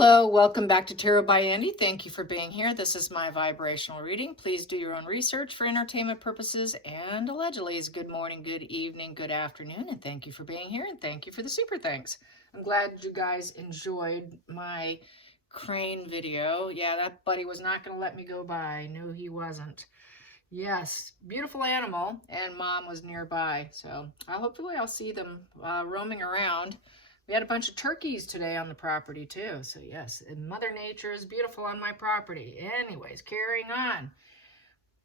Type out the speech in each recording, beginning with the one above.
Hello, welcome back to Tarot by Andy. Thank you for being here. This is my vibrational reading. Please do your own research for entertainment purposes and allegedly is good morning, good evening, good afternoon, and thank you for being here and thank you for the super thanks. I'm glad you guys enjoyed my crane video. Yeah, that buddy was not going to let me go by. No, he wasn't. Yes, beautiful animal, and mom was nearby, so hopefully I'll see them roaming around. We had a bunch of turkeys today on the property too. So yes, and Mother Nature is beautiful on my property. Anyways, carrying on.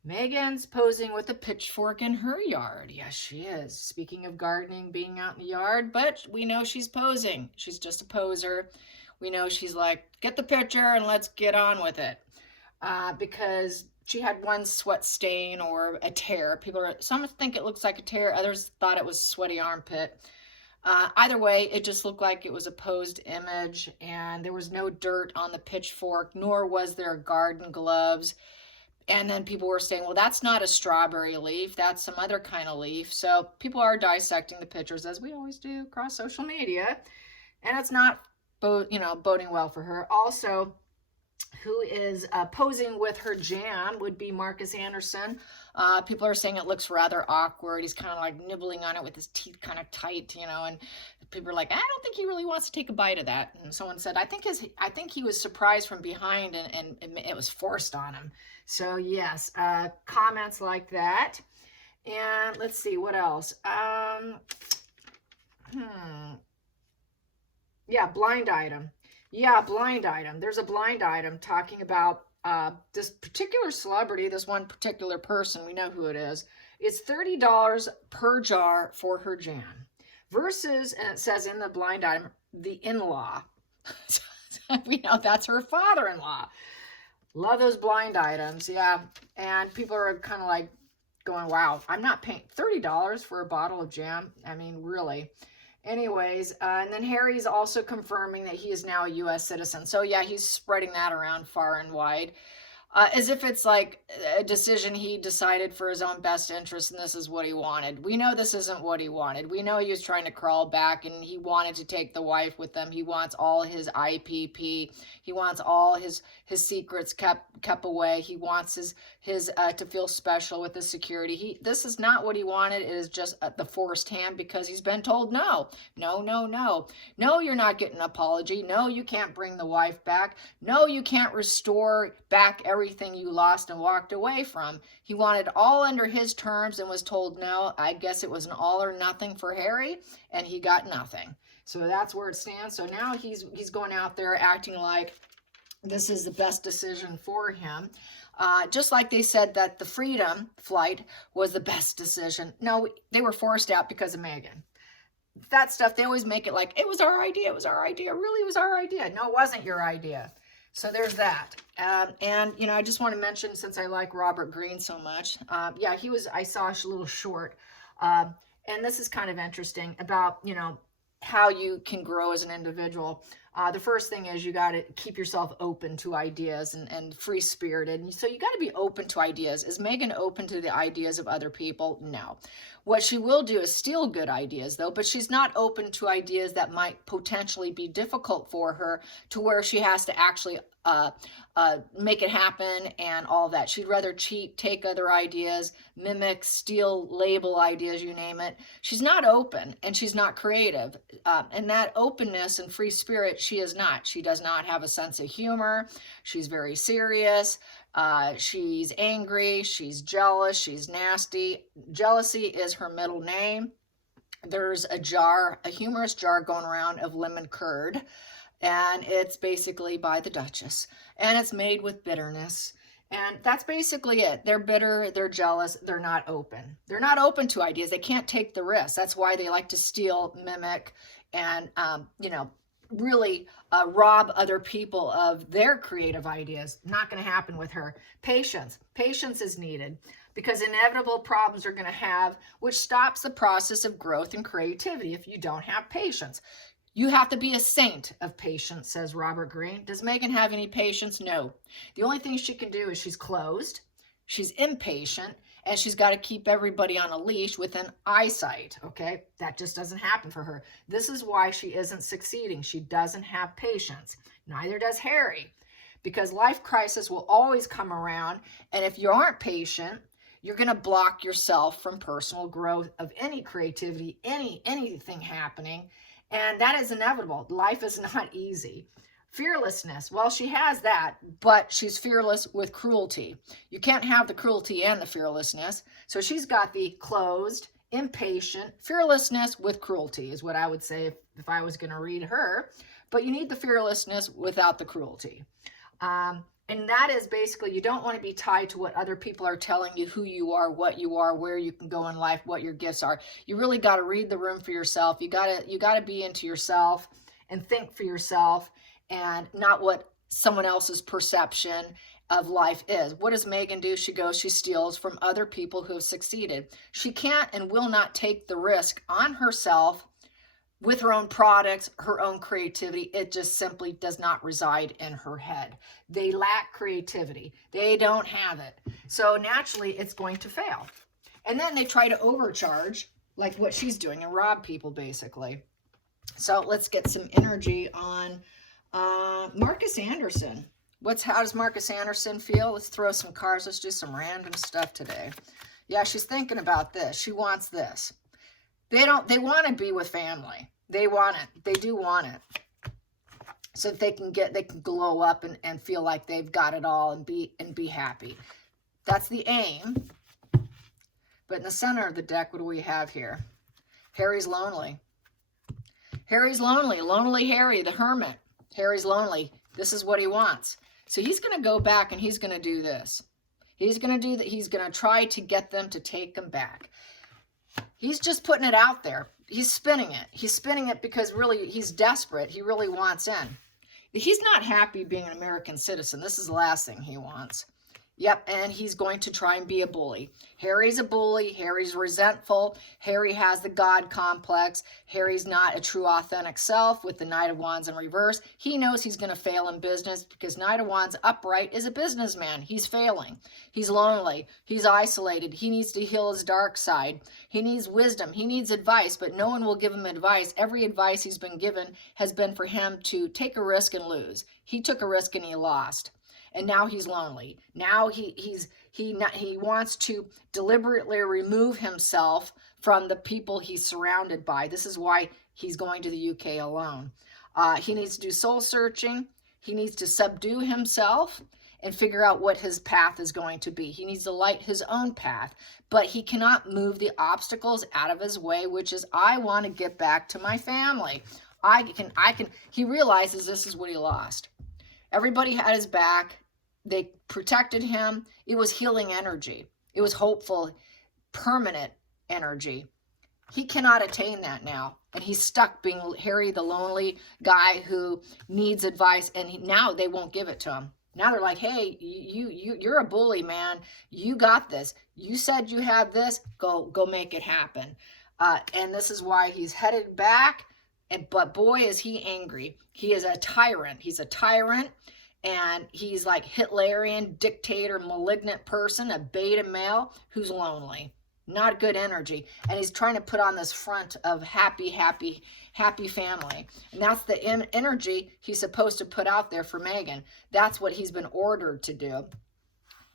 Megan's posing with a pitchfork in her yard. Yes, she is. Speaking of gardening, being out in the yard, but we know she's posing. She's just a poser. We know she's like, get the picture and let's get on with it. Because she had one sweat stain or a tear. Some think it looks like a tear. Others thought it was sweaty armpit. Either way, it just looked like it was a posed image and there was no dirt on the pitchfork, nor was there garden gloves. And then people were saying, well, that's not a strawberry leaf. That's some other kind of leaf. So people are dissecting the pictures as we always do across social media. And it's not, boding well for her. Also, who is posing with her jam would be Marcus Anderson. People are saying it looks rather awkward. He's kind of like nibbling on it with his teeth kind of tight, and people are like, I don't think he really wants to take a bite of that. And someone said, I think he was surprised from behind and it was forced on him. So yes, comments like that. And let's see, what else? Yeah, blind item. Yeah, blind item. There's a blind item talking about this particular celebrity, this one particular person. We know who it is. It's $30 per jar for her jam. Versus, and it says in the blind item, the in-law. We know that's her father-in-law. Love those blind items, yeah. And people are kind of like going, wow, I'm not paying $30 for a bottle of jam. I mean, really. Anyways, and then Harry's also confirming that he is now a U.S. citizen. So yeah, he's spreading that around far and wide. As if it's like a decision he decided for his own best interest and this is what he wanted. We know this isn't what he wanted. We know he was trying to crawl back and he wanted to take the wife with him. He wants all his IPP. He wants all his secrets kept away. He wants his to feel special with his security. This is not what he wanted. It is just the forced hand because he's been told no. No, no, no. No, you're not getting an apology. No, you can't bring the wife back. No, you can't restore back everything you lost and walked away from. He wanted all under his terms and was told no. I guess it was an all or nothing for Harry, and he got nothing. So that's where it stands. So now he's going out there acting like this is the best decision for him. Just like they said that the Freedom flight was the best decision. No, they were forced out because of Meghan. That stuff, they always make it like, it was our idea, it was our idea. Really, it was our idea. No, it wasn't your idea. So there's that. And, I just want to mention, since I like Robert Greene so much, yeah, I saw a little short, and this is kind of interesting about, how you can grow as an individual. The first thing is you got to keep yourself open to ideas and free-spirited. And so you got to be open to ideas. Is Meghan open to the ideas of other people? No. What she will do is steal good ideas, though, but she's not open to ideas that might potentially be difficult for her to where she has to actually make it happen and all that. She'd rather cheat, take other ideas, mimic, steal, label ideas, you name it. She's not open and she's not creative. And that openness and free spirit, she is not. She does not have a sense of humor. She's very serious. She's angry, she's jealous, she's nasty. Jealousy is her middle name. There's a humorous jar going around of lemon curd, and it's basically by the Duchess, and it's made with bitterness. And that's basically it. They're bitter, they're jealous, they're not open. They're not open to ideas. They can't take the risk. That's why they like to steal, mimic, and, really rob other people of their creative ideas. Not going to happen with her. Patience. Patience is needed because inevitable problems are going to have, which stops the process of growth and creativity if you don't have patience. You have to be a saint of patience, says Robert Greene. Does Meghan have any patience? No. The only thing she can do is she's closed, she's impatient, and she's got to keep everybody on a leash within eyesight. Okay, that just doesn't happen for her. This is why she isn't succeeding. She doesn't have patience. Neither does Harry, because life crisis will always come around, and if you aren't patient, you're going to block yourself from personal growth of any creativity, anything happening, and that is inevitable. Life is not easy. Fearlessness, well, she has that, but she's fearless with cruelty. You can't have the cruelty and the fearlessness. So she's got the closed, impatient, fearlessness with cruelty is what I would say if I was going to read her. But you need the fearlessness without the cruelty. And that is basically, you don't want to be tied to what other people are telling you, who you are, what you are, where you can go in life, what your gifts are. You really got to read the room for yourself. You got to be into yourself and think for yourself, and not what someone else's perception of life is. What does Megan do? She goes, she steals from other people who have succeeded. She can't and will not take the risk on herself with her own products, her own creativity. It just simply does not reside in her head. They lack creativity. They don't have it. So naturally, it's going to fail. And then they try to overcharge, like what she's doing, and rob people, basically. So let's get some energy on Marcus Anderson. How does Marcus Anderson feel? Let's throw some cards. Let's do some random stuff today. Yeah, she's thinking about this. She wants this. They want to be with family. They want it. They do want it. So that they can glow up and feel like they've got it all and be happy. That's the aim. But in the center of the deck, what do we have here? Harry's lonely. Harry's lonely. Lonely Harry, the hermit. Harry's lonely. This is what he wants. So he's going to go back and he's going to do this. He's going to do that. He's going to try to get them to take him back. He's just putting it out there. He's spinning it. He's spinning it because really he's desperate. He really wants in. He's not happy being an American citizen. This is the last thing he wants. Yep, and he's going to try and be a bully. Harry's a bully. Harry's resentful. Harry has the God complex. Harry's not a true authentic self with the Knight of Wands in reverse. He knows he's going to fail in business because Knight of Wands upright is a businessman. He's failing. He's lonely. He's isolated. He needs to heal his dark side. He needs wisdom. He needs advice, but no one will give him advice. Every advice he's been given has been for him to take a risk and lose. He took a risk and he lost. And now he's lonely. Now he wants to deliberately remove himself from the people he's surrounded by. This is why he's going to the UK alone. He needs to do soul searching. He needs to subdue himself and figure out what his path is going to be. He needs to light his own path, but he cannot move the obstacles out of his way, which is, I want to get back to my family. He realizes this is what he lost. Everybody had his back. They protected him. It was healing energy. It was hopeful, permanent energy. He cannot attain that now. And he's stuck being Harry, the lonely guy who needs advice. And now they won't give it to him. Now they're like, hey, you're a bully, man. You got this. You said you have this. Go make it happen. And this is why he's headed back. But boy, is he angry. He is a tyrant. He's a tyrant. And he's like Hitlerian, dictator, malignant person, a beta male who's lonely. Not good energy. And he's trying to put on this front of happy family. And that's the energy he's supposed to put out there for Megan. That's what he's been ordered to do.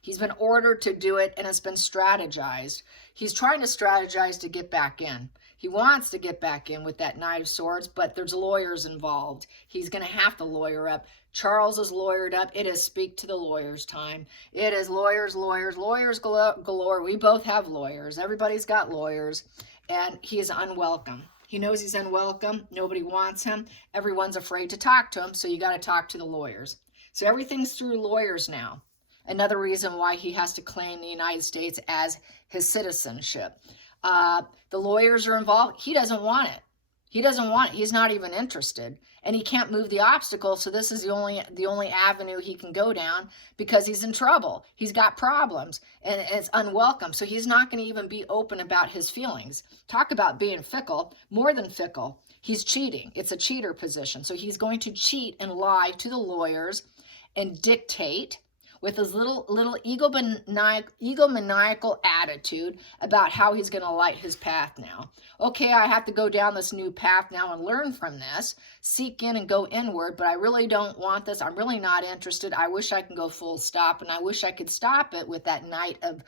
He's been ordered to do it, and it's been strategized. He's trying to strategize to get back in. He wants to get back in with that Knight of Swords, but there's lawyers involved. He's going to have to lawyer up. Charles is lawyered up. It is speak to the lawyers time. It is lawyers galore. We both have lawyers. Everybody's got lawyers, and he is unwelcome. He knows he's unwelcome. Nobody wants him. Everyone's afraid to talk to him, so you got to talk to the lawyers. So everything's through lawyers now. Another reason why he has to claim the United States as his citizenship. The lawyers are involved. He doesn't want it. He doesn't want it. He's not even interested. And he can't move the obstacle, so this is the only avenue he can go down because he's in trouble. He's got problems, and it's unwelcome. So he's not going to even be open about his feelings. Talk about being fickle, more than fickle. He's cheating. It's a cheater position. So he's going to cheat and lie to the lawyers and dictate with his little egomaniacal attitude about how he's going to light his path now. Okay, I have to go down this new path now and learn from this, seek in and go inward, but I really don't want this. I'm really not interested. I wish I can go full stop, and I wish I could stop it with that Knight of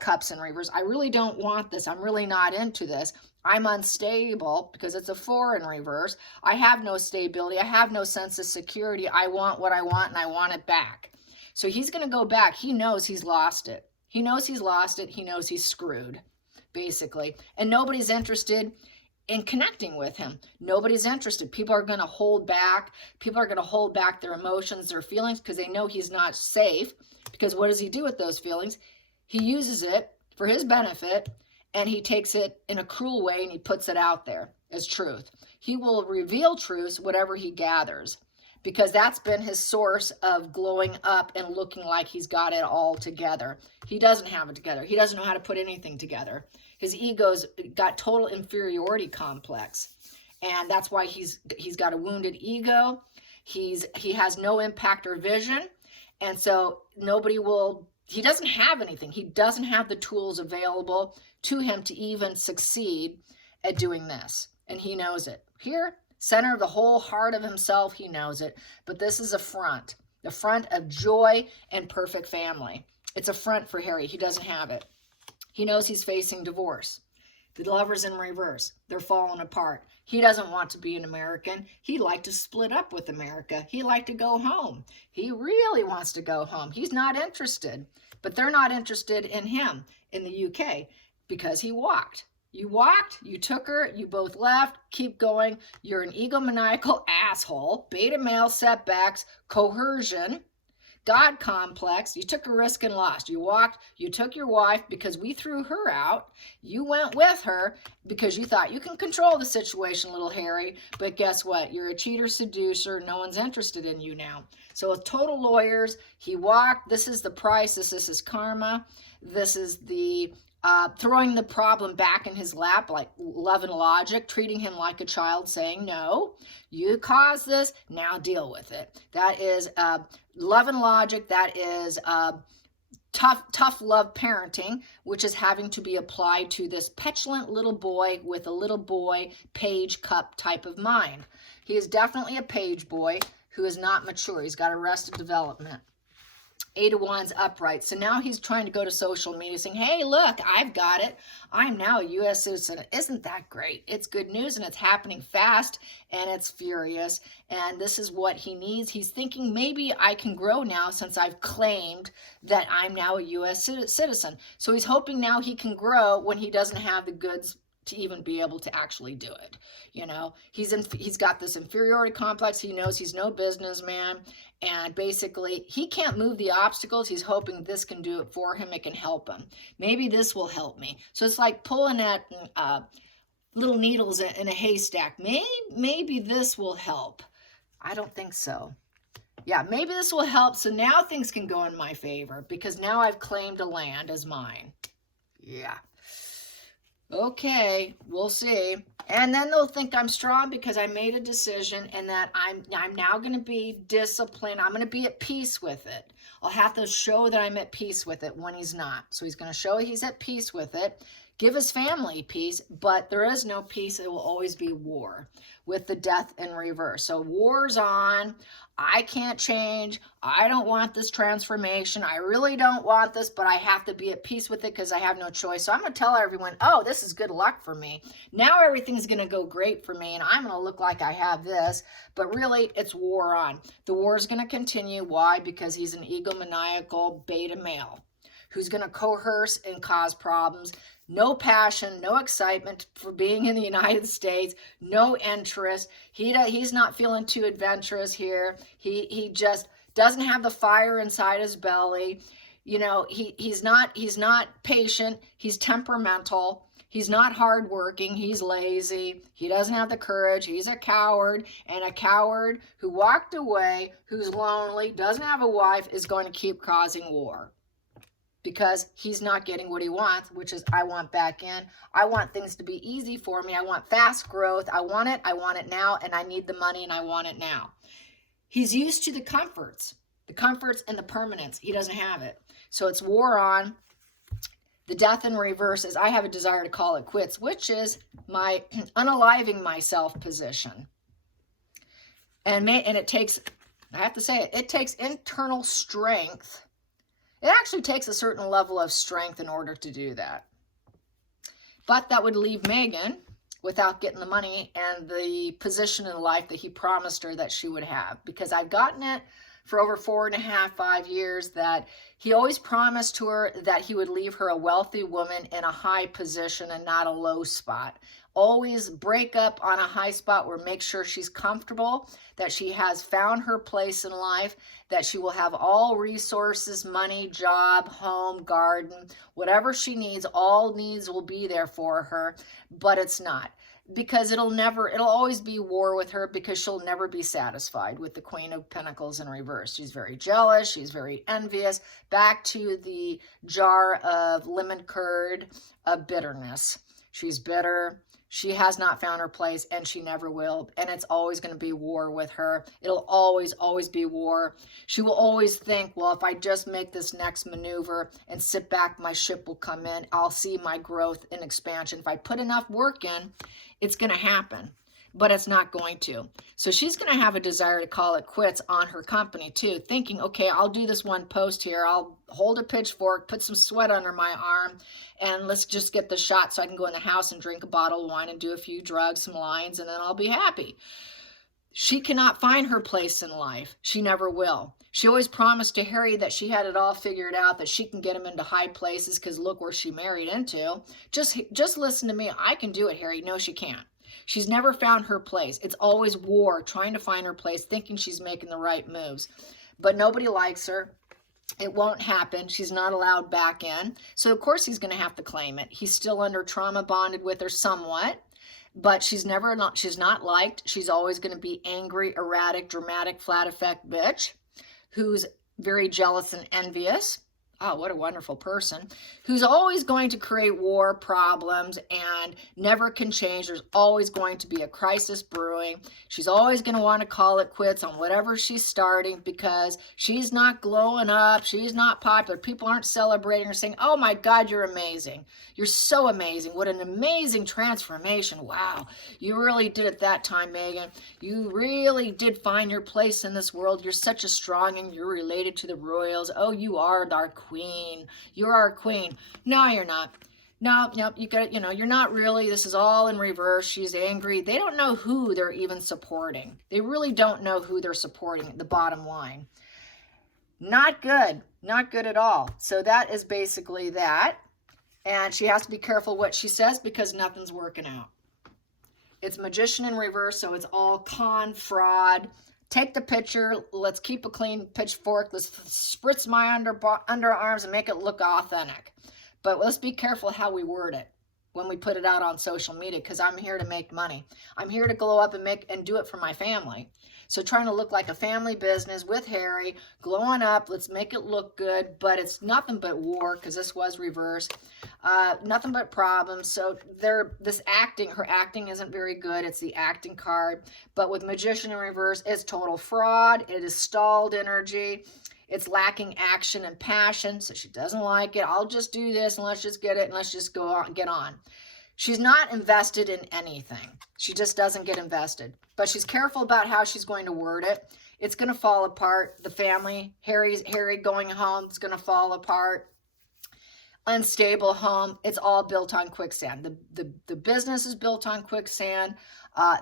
Cups in reverse. I really don't want this. I'm really not into this. I'm unstable because it's a 4 in reverse. I have no stability. I have no sense of security. I want what I want, and I want it back. So he's going to go back. He knows he's lost it. He knows he's lost it. He knows he's screwed, basically. And nobody's interested in connecting with him. Nobody's interested. People are going to hold back. People are going to hold back their emotions, their feelings, because they know he's not safe. Because what does he do with those feelings? He uses it for his benefit, and he takes it in a cruel way, and he puts it out there as truth. He will reveal truths, whatever he gathers, because that's been his source of glowing up and looking like he's got it all together. He doesn't have it together. He doesn't know how to put anything together. His ego's got total inferiority complex, and that's why he's got a wounded ego. He has no impact or vision, and so he doesn't have anything. He doesn't have the tools available to him to even succeed at doing this. And he knows it. Here, center of the whole heart of himself, he knows it. But this is a front. The front of joy and perfect family. It's a front for Harry. He doesn't have it. He knows he's facing divorce. The Lover's in reverse. They're falling apart. He doesn't want to be an American. He'd like to split up with America. He'd like to go home. He really wants to go home. He's not interested. But they're not interested in him in the UK because he walked. You walked, you took her, you both left, keep going. You're an egomaniacal asshole, beta male setbacks, coercion, God complex. You took a risk and lost. You walked, you took your wife because we threw her out. You went with her because you thought you can control the situation, little Harry. But guess what? You're a cheater, seducer. No one's interested in you now. So with total lawyers, he walked. This is the price. This is his karma. This is the throwing the problem back in his lap like love and logic, treating him like a child, saying, no, you caused this, now deal with it. That is love and logic. That is tough love parenting, which is having to be applied to this petulant little boy with a little boy page cup type of mind. He is definitely a page boy who is not mature. He's got arrested development. 8 of Wands upright. So now he's trying to go to social media saying, hey, look, I've got it. I'm now a U.S. citizen. Isn't that great? It's good news, and it's happening fast, and it's furious. And this is what he needs. He's thinking, maybe I can grow now since I've claimed that I'm now a U.S. citizen. So he's hoping now he can grow when he doesn't have the goods to even be able to actually do it. You know, he's got this inferiority complex. He knows he's no businessman, and basically he can't move the obstacles. He's hoping this can do it for him. It can help him. Maybe this will help me. So it's like pulling at little needles in a haystack. Maybe this will help. I don't think so. Yeah, maybe this will help. So now things can go in my favor because now I've claimed a land as mine. Yeah. Okay, we'll see. And then they'll think I'm strong because I made a decision and that I'm now going to be disciplined. I'm going to be at peace with it. I'll have to show that I'm at peace with it when he's not. So he's going to show he's at peace with it, give his family peace, but there is no peace. It will always be war with the death in reverse. So war's on. I can't change. I don't want this transformation. I really don't want this, but I have to be at peace with it because I have no choice. So I'm going to tell everyone, oh, this is good luck for me. Now everything's going to go great for me, and I'm going to look like I have this. But really, it's war on. The war is going to continue. Why? Because he's an egomaniacal beta male who's going to coerce and cause problems. No passion, no excitement for being in the United States, no interest. He's not feeling too adventurous here. He just doesn't have the fire inside his belly. You know, he's not patient. He's temperamental. He's not hardworking. He's lazy. He doesn't have the courage. He's a coward, and a coward who walked away, who's lonely, doesn't have a wife, is going to keep causing war. Because he's not getting what he wants, which is I want back in. I want things to be easy for me. I want fast growth. I want it now, and I need the money, and I want it now. He's used to the comforts The comforts and the permanence, he doesn't have it. So it's war on. The death in reverse is I have a desire to call it quits, which is my unaliving myself position. And it takes, I have to say it takes internal strength. It actually takes a certain level of strength in order to do that. But that would leave Megan without getting the money and the position in life that he promised her that she would have. Because I've gotten it for over 4.5, 5 years that he always promised to her that he would leave her a wealthy woman in a high position and not a low spot. Always break up on a high spot where make sure she's comfortable, that she has found her place in life, that she will have all resources, money, job, home, garden, whatever she needs, all needs will be there for her, but it's not. Because it'll always be war with her because she'll never be satisfied with the Queen of Pentacles in reverse. She's very jealous. She's very envious. Back to the jar of lemon curd of bitterness. She's bitter. She has not found her place and she never will. And it's always going to be war with her. It'll always, always be war. She will always think, well, if I just make this next maneuver and sit back, my ship will come in. I'll see my growth and expansion. If I put enough work in, it's going to happen, but it's not going to. So she's going to have a desire to call it quits on her company too, thinking, okay, I'll do this one post here. I'll hold a pitchfork, put some sweat under my arm, and let's just get the shot so I can go in the house and drink a bottle of wine and do a few drugs, some lines, and then I'll be happy. She cannot find her place in life. She never will. She always promised to Harry that she had it all figured out, that she can get him into high places because look where she married into. Just listen to me. I can do it, Harry. No, she can't. She's never found her place. It's always war, trying to find her place, thinking she's making the right moves. But nobody likes her. It won't happen. She's not allowed back in. So, of course, he's going to have to claim it. He's still under trauma bonded with her somewhat. But she's not liked. She's always going to be angry, erratic, dramatic, flat effect bitch who's very jealous and envious. Oh, what a wonderful person. Who's always going to create war, problems, and never can change. There's always going to be a crisis brewing. She's always going to want to call it quits on whatever she's starting because she's not glowing up. She's not popular. People aren't celebrating her saying, oh my God, you're amazing. You're so amazing. What an amazing transformation. Wow. You really did it that time, Megan. You really did find your place in this world. You're such a strong and you're related to the royals. Oh, you are our queen. You're our queen. No, you're not. No, you got, you're not really. This is all in reverse. She's angry. They don't know who they're even supporting. They really don't know who they're supporting, the bottom line. Not good. Not good at all. So that is basically that. And she has to be careful what she says because nothing's working out. It's Magician in reverse, so it's all con, fraud. Take the picture. Let's keep a clean pitchfork. Let's spritz my underarms and make it look authentic. But let's be careful how we word it when we put it out on social media because I'm here to make money. I'm here to glow up and do it for my family. So trying to look like a family business with Harry, glowing up, let's make it look good, but it's nothing but war because this was reverse. Nothing but problems. So her acting isn't very good. It's the acting card. But with Magician in reverse, it's total fraud. It is stalled energy. It's lacking action and passion. So she doesn't like it. I'll just do this and let's just get it and let's just go on, get on. She's not invested in anything. She just doesn't get invested. But she's careful about how she's going to word it. It's going to fall apart. The family, Harry going home, it's going to fall apart. Unstable home. It's all built on quicksand. The business is built on quicksand.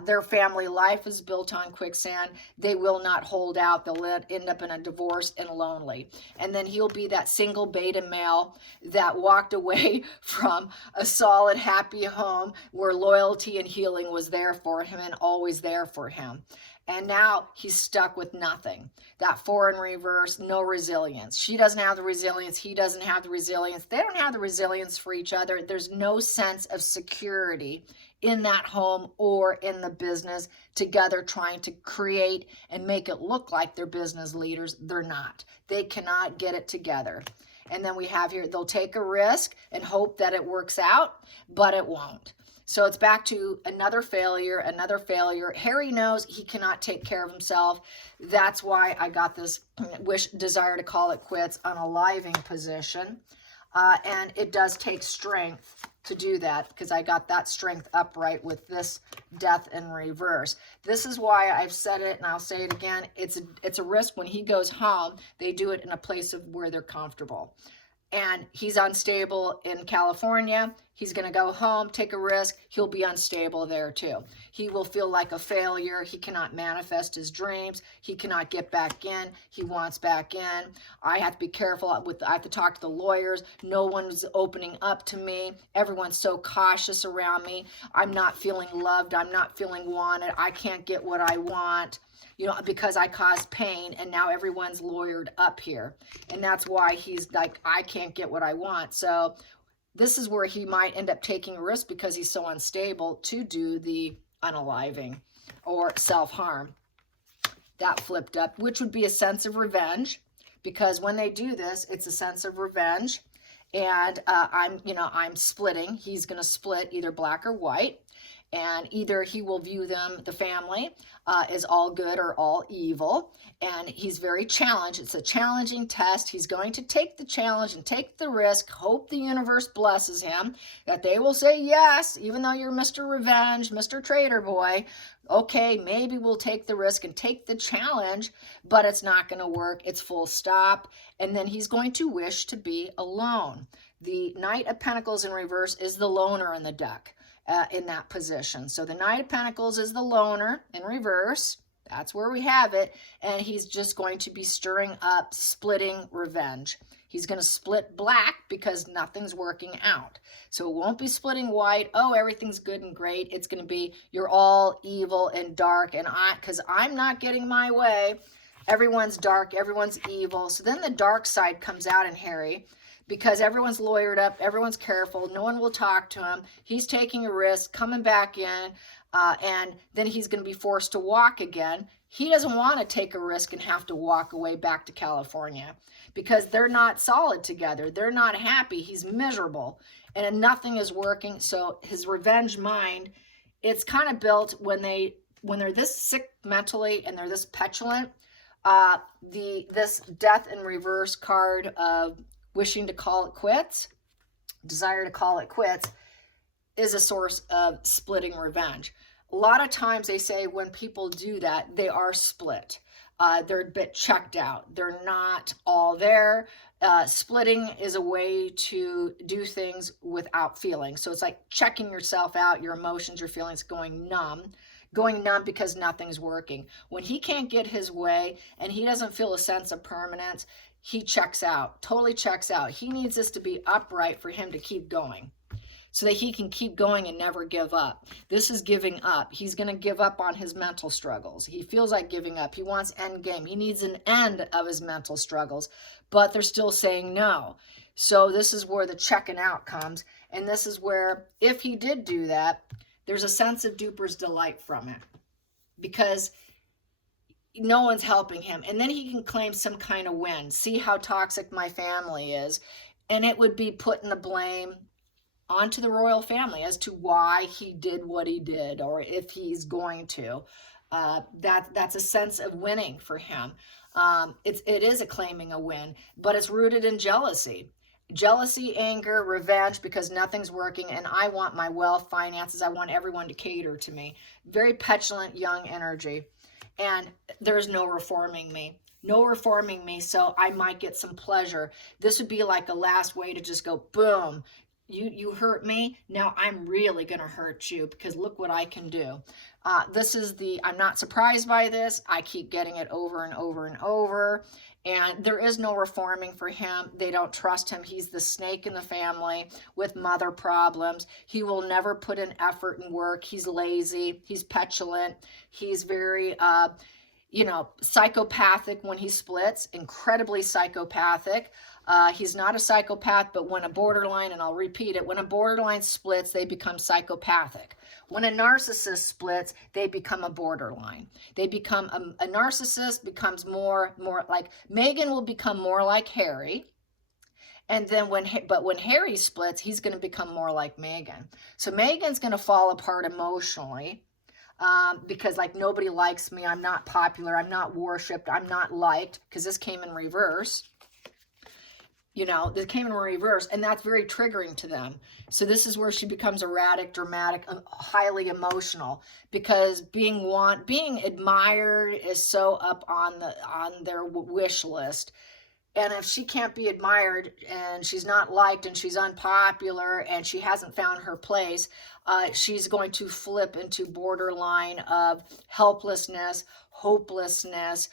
Their family life is built on quicksand. They will not hold out. They'll end up in a divorce and lonely. And then he'll be that single beta male that walked away from a solid, happy home where loyalty and healing was there for him and always there for him. And now he's stuck with nothing. That 4 in reverse, no resilience. She doesn't have the resilience. He doesn't have the resilience. They don't have the resilience for each other. There's no sense of security in that home or in the business together trying to create and make it look like they're business leaders. They're not. They cannot get it together. And then we have here, they'll take a risk and hope that it works out, but it won't. So it's back to another failure, another failure. Harry knows he cannot take care of himself. That's why I got this desire to call it quits, unaliving position. And it does take strength to do that, because I got that strength upright with this death in reverse. This is why I've said it, and I'll say it again. It's a risk. When he goes home, they do it in a place of where they're comfortable. And he's unstable in California. He's going to go home, take a risk. He'll be unstable there too. He will feel like a failure. He cannot manifest his dreams. He cannot get back in. He wants back in. I have to be careful. I have to talk to the lawyers. No one's opening up to me. Everyone's so cautious around me. I'm not feeling loved. I'm not feeling wanted. I can't get what I want, because I caused pain, and now everyone's lawyered up here. And that's why he's like, I can't get what I want. So this is where he might end up taking a risk, because he's so unstable, to do the unaliving or self-harm. That flipped up, which would be a sense of revenge, because when they do this, it's a sense of revenge. And I'm splitting. He's going to split either black or white. And either he will view them, the family, as all good or all evil. And he's very challenged. It's a challenging test. He's going to take the challenge and take the risk, hope the universe blesses him, that they will say yes, even though you're Mr. Revenge, Mr. Traitor Boy. Okay, maybe we'll take the risk and take the challenge, but it's not going to work. It's full stop. And then he's going to wish to be alone. The Knight of Pentacles in reverse is the loner in the deck. In that position. So the Knight of Pentacles is the loner in reverse. That's where we have it. And he's just going to be stirring up, splitting revenge. He's going to split black because nothing's working out. So it won't be splitting white. Oh, everything's good and great. It's going to be, you're all evil and dark. And because I'm not getting my way, everyone's dark, everyone's evil. So then the dark side comes out in Harry, because everyone's lawyered up, everyone's careful, no one will talk to him. He's taking a risk, coming back in, and then he's going to be forced to walk again. He doesn't want to take a risk and have to walk away back to California, because they're not solid together. They're not happy. He's miserable, and nothing is working. So his revenge mind, it's kind of built when they're this sick mentally and they're this petulant. This death in reverse card of wishing to call it quits, desire to call it quits, is a source of splitting revenge. A lot of times they say when people do that, they are split. They're a bit checked out. They're not all there. Splitting is a way to do things without feeling. So it's like checking yourself out, your emotions, your feelings, going numb because nothing's working. When he can't get his way and he doesn't feel a sense of permanence, he checks out, totally checks out. He needs this to be upright for him to keep going, so that he can keep going and never give up. This is giving up. He's going to give up on his mental struggles. He feels like giving up. He wants end game. He needs an end of his mental struggles, but they're still saying no. So this is where the checking out comes. And this is where, if he did do that, there's a sense of duper's delight from it, because no one's helping him. And then he can claim some kind of win. See how toxic my family is. And it would be putting the blame onto the royal family as to why he did what he did, or if he's going to. That's a sense of winning for him. It is a claiming a win, but it's rooted in jealousy. Jealousy, anger, revenge, because nothing's working, and I want my wealth, finances. I want everyone to cater to me. Very petulant, young energy. And there's no reforming me. No reforming me, so I might get some pleasure. This would be like a last way to just go, boom, you hurt me, now I'm really going to hurt you, because look what I can do. I'm not surprised by this. I keep getting it over and over and over. And there is no reforming for him. They don't trust him. He's the snake in the family with mother problems. He will never put in effort and work. He's lazy. He's petulant. He's very, psychopathic when he splits, incredibly psychopathic. He's not a psychopath, but when a borderline, and I'll repeat it, when a borderline splits, they become psychopathic. When a narcissist splits, they become a borderline. They become, a narcissist becomes more like, Meghan will become more like Harry, And then when Harry splits, he's going to become more like Meghan. So Meghan's going to fall apart emotionally, because like, nobody likes me. I'm not popular. I'm not worshipped. I'm not liked, because this came in reverse. You know, this came in reverse, and that's very triggering to them. So this is where she becomes erratic, dramatic, highly emotional, because being admired is so up on their wish list. And if she can't be admired, and she's not liked, and she's unpopular, and she hasn't found her place, she's going to flip into borderline of helplessness, hopelessness,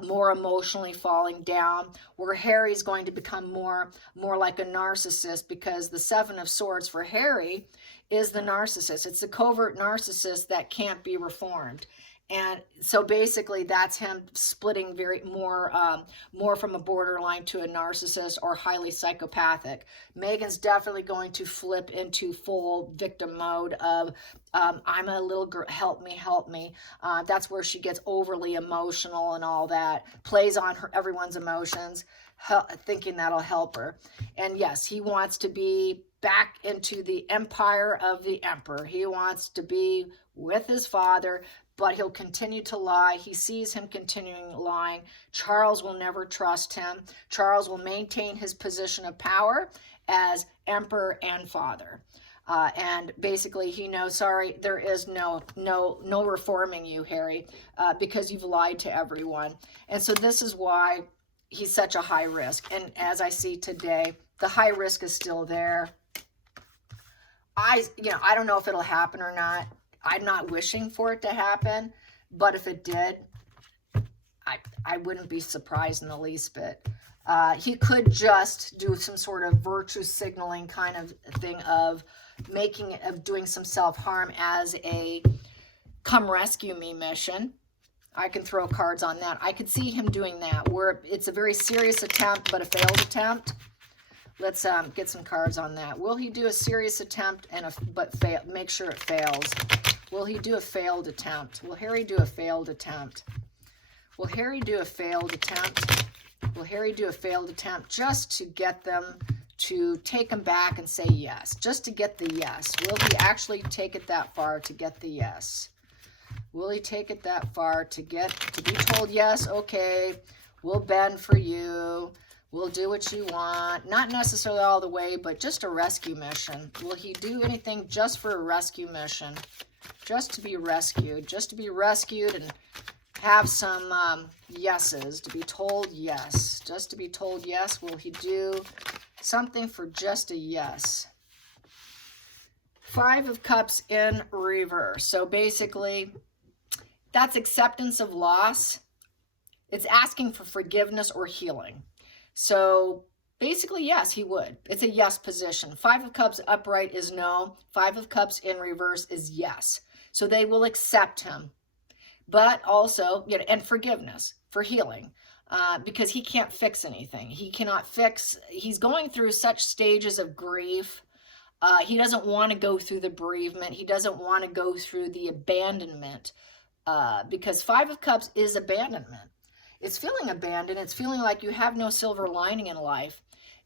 more emotionally falling down, where Harry's going to become more like a narcissist, because the Seven of Swords for Harry is the narcissist. It's the covert narcissist that can't be reformed. And so basically that's him splitting more from a borderline to a narcissist or highly psychopathic. Meghan's definitely going to flip into full victim mode of, I'm a little girl, help me. That's where she gets overly emotional and all that, plays on everyone's emotions, thinking that'll help her. And yes, he wants to be back into the empire of the emperor. He wants to be with his father, but he'll continue to lie. He sees him continuing lying. Charles will never trust him. Charles will maintain his position of power as emperor and father. And basically he knows, sorry, there is no reforming you, Harry, because you've lied to everyone. And so this is why he's such a high risk. And as I see today, the high risk is still there. I don't know if it'll happen or not. I'm not wishing for it to happen, but if it did, I wouldn't be surprised in the least bit. He could just do some sort of virtue signaling kind of thing of doing some self-harm as a come rescue me mission. I can throw cards on that. I could see him doing that, where it's a very serious attempt, but a failed attempt. Let's get some cards on that. Will he do a serious attempt but fail? Make sure it fails. Will he do a failed attempt? Will Harry do a failed attempt? Will Harry do a failed attempt? Will Harry do a failed attempt just to get them to take him back and say yes? Just to get the yes. Will he actually take it that far to get the yes? Will he take it that far to be told yes? Okay, we'll bend for you. We'll do what you want. Not necessarily all the way, but just a rescue mission. Will he do anything just for a rescue mission? Just to be rescued. Just to be rescued and have some yeses. To be told yes. Just to be told yes. Will he do something for just a yes? Five of Cups in reverse. So basically, that's acceptance of loss. It's asking for forgiveness or healing. So basically, yes, he would. It's a yes position. Five of Cups upright is no. Five of Cups in reverse is yes. So they will accept him. But also, and forgiveness for healing. Because he can't fix anything. He cannot fix. He's going through such stages of grief. He doesn't want to go through the bereavement. He doesn't want to go through the abandonment. Because Five of Cups is abandonment. It's feeling abandoned. It's feeling like you have no silver lining in life.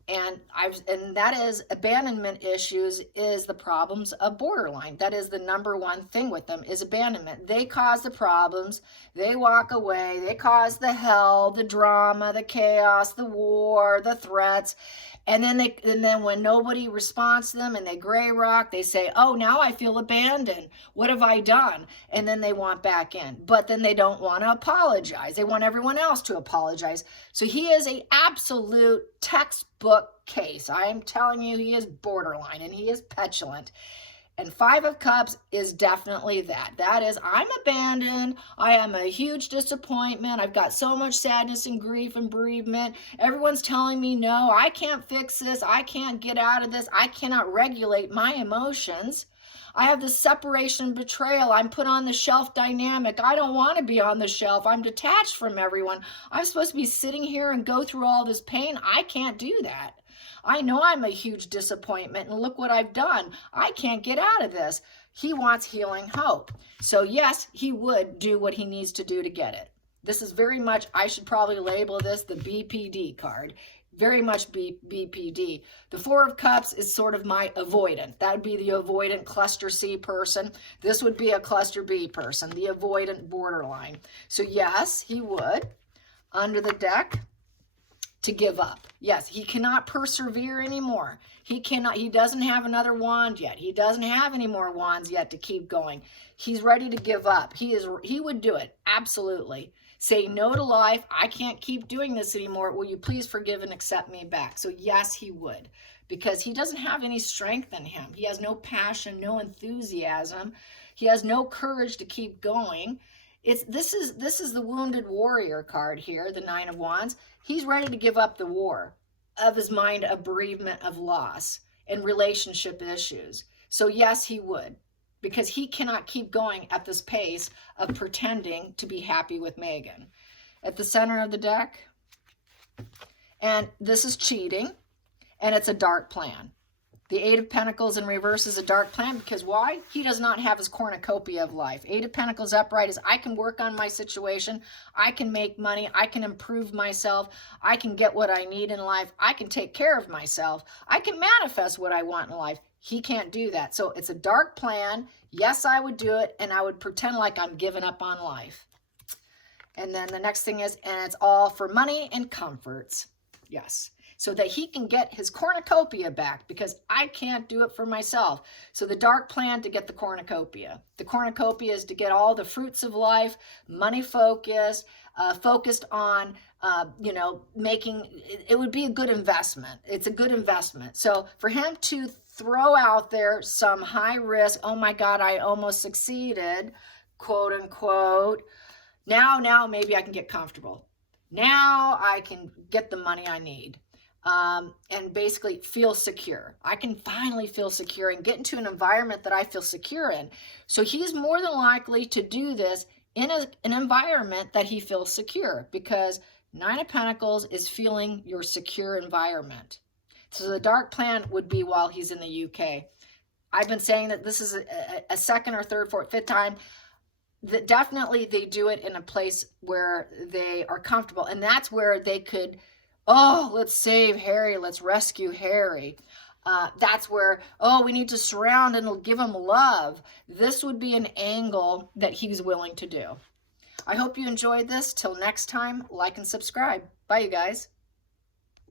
And that is abandonment issues is the problems of borderline. That is the number one thing with them is abandonment. They cause the problems. They walk away. They cause the hell, the drama, the chaos, the war, the threats. And then when nobody responds to them and they gray rock, they say, oh, now I feel abandoned. What have I done? And then they want back in. But then they don't want to apologize. They want everyone else to apologize. So he is an absolute textbook case. I am telling you, he is borderline and he is petulant. And Five of Cups is definitely that. That is, I'm abandoned. I am a huge disappointment. I've got so much sadness and grief and bereavement. Everyone's telling me, no, I can't fix this. I can't get out of this. I cannot regulate my emotions. I have this separation and betrayal. I'm put on the shelf dynamic. I don't want to be on the shelf. I'm detached from everyone. I'm supposed to be sitting here and go through all this pain. I can't do that. I know I'm a huge disappointment, and look what I've done. I can't get out of this. He wants healing hope. So yes, he would do what he needs to do to get it. This is very much, I should probably label this the BPD card. very much BPD. The Four of Cups is sort of my avoidant. That would be the avoidant cluster C person. This would be a cluster B person, the avoidant borderline. So yes, he would, under the deck, to give up. Yes, he cannot persevere anymore. He doesn't have another wand yet. He doesn't have any more wands yet to keep going. He's ready to give up. He would do it, absolutely. Say no to life. I can't keep doing this anymore. Will you please forgive and accept me back? So yes, he would, because he doesn't have any strength in him. He has no passion, no enthusiasm. He has no courage to keep going. This is the wounded warrior card here, the Nine of Wands. He's ready to give up the war of his mind, of bereavement, of loss, and relationship issues. So yes, he would, because he cannot keep going at this pace of pretending to be happy with Megan. At the center of the deck, and this is cheating, and it's a dark plan. The Eight of Pentacles in reverse is a dark plan because why? He does not have his cornucopia of life. Eight of Pentacles upright is I can work on my situation. I can make money. I can improve myself. I can get what I need in life. I can take care of myself. I can manifest what I want in life. He can't do that. So it's a dark plan. Yes, I would do it, and I would pretend like I'm giving up on life. And then the next thing is, and it's all for money and comforts. Yes. So that he can get his cornucopia back, because I can't do it for myself. So the dark plan to get the cornucopia. The cornucopia is to get all the fruits of life, money focused, focused on, making, it would be a good investment. It's a good investment. So for him to throw out there some high risk, oh my God, I almost succeeded, quote unquote. Now maybe I can get comfortable. Now I can get the money I need. And basically feel secure. I can finally feel secure and get into an environment that I feel secure in. So he's more than likely to do this in an environment that he feels secure, because Nine of Pentacles is feeling your secure environment. So the dark plan would be while he's in the UK. I've been saying that this is a second or third, fourth, fifth time. That definitely they do it in a place where they are comfortable. And that's where they could, oh, let's save Harry. Let's rescue Harry. That's where, oh, we need to surround and give him love. This would be an angle that he's willing to do. I hope you enjoyed this. Till next time, like and subscribe. Bye, you guys.